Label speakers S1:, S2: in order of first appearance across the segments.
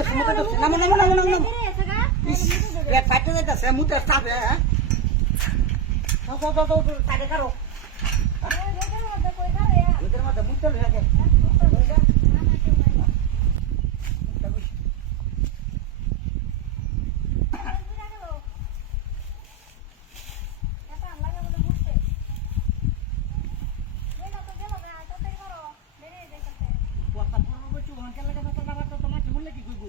S1: ধরছে নামো নামো নামো নামো নামো ইস, পেট ফাইটে মুতে চাপে হ্যাঁ দাও দাও দাও কারও ওদের মধ্যে মুতে লয়ে যায় কথা বলব বলছি ওখানকার লাগে তো তোমার তো তোমার বললে কি কইবো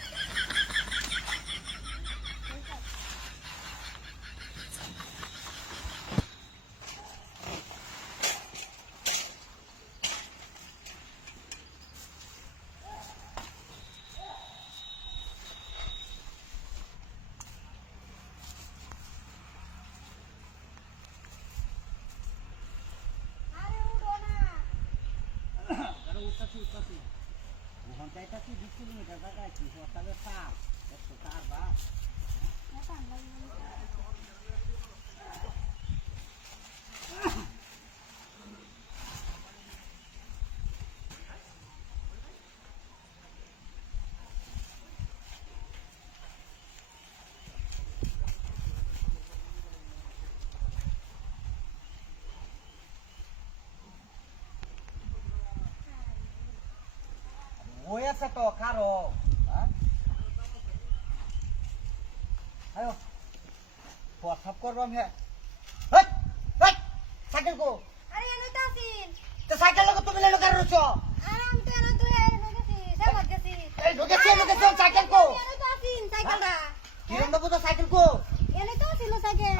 S1: চাইতাছি বিশ কিলোমিটার জায়গা আছে সকালে সাপ একশো চার বা আছে তো কারও প্রসাব করবাম হ্যাঁ সাইকেল কো
S2: আরে এনে তো আসিন
S1: তো সাইকেল লোক তুমি লেলো কারও রছো
S2: আরে আমি তো এনে এনে গেছি সেমত গেছি
S1: এই ঢুকেছি ঢুকেছি সাইকেল কো
S2: এনে তো আসিন সাইকেলটা
S1: কিরণ বাবু তো সাইকেল কো
S2: এনে তো ছিল সাইকেল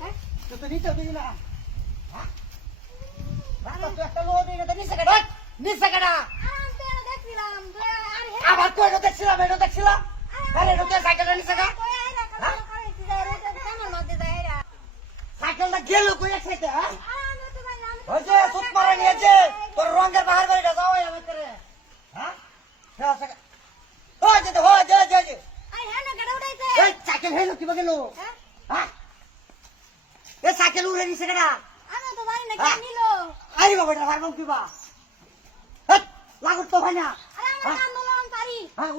S1: হ্যাঁ? তো তো নিতে দিবি না হ্যাঁ রাস্তা তো একটা লোক দিয়ে নিচে কাটা নিচে কাটা
S2: আরে আমি তো এনে দেখছিলাম তুই আরে হে
S1: আবার তো এটা দেখছিলাম এটা দেখছিলাম আরে সাইকেলটা
S2: রে রে কেমন মধ্যে যাইরা
S1: সাইকেলটা গেল কই একসাথে হ্যাঁ? ওই যে সুত নিয়েছে, তোর রঙের বাহার বাড়িটা, যাও আমি করে হ্যাঁ? হ্যাঁ
S2: হ্যাঁ
S1: এই সাইকেল হেলো কি গেল?
S2: হ্যাঁ?
S1: হ্যাঁ এ সাইকেল উড়ে নিছে কেডা
S2: আমি তো জানি না কে নিল
S1: আরে বাবা, এটা কি বা হ্যাঁ লাগুত তো ভাই না
S2: আরে আমার
S1: হ্যাঁ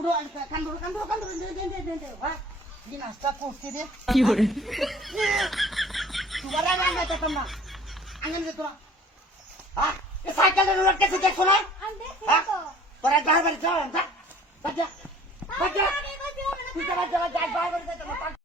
S1: কান্দো কান্দো দে দে দে দে দে হ্যাঁ কি নাস্তা করছি রে
S3: কি hore
S1: তোমার আমি আঙ্গাই পেতাম না আঙ্গাই যেত না হ্যাঁ এ সাইকেলের উড়ে না হ্যাঁ তোরা বাহার বাড়ি যাও যা যা যা
S2: আরে আগে কইছিলাম না
S1: যা যা বাড়ি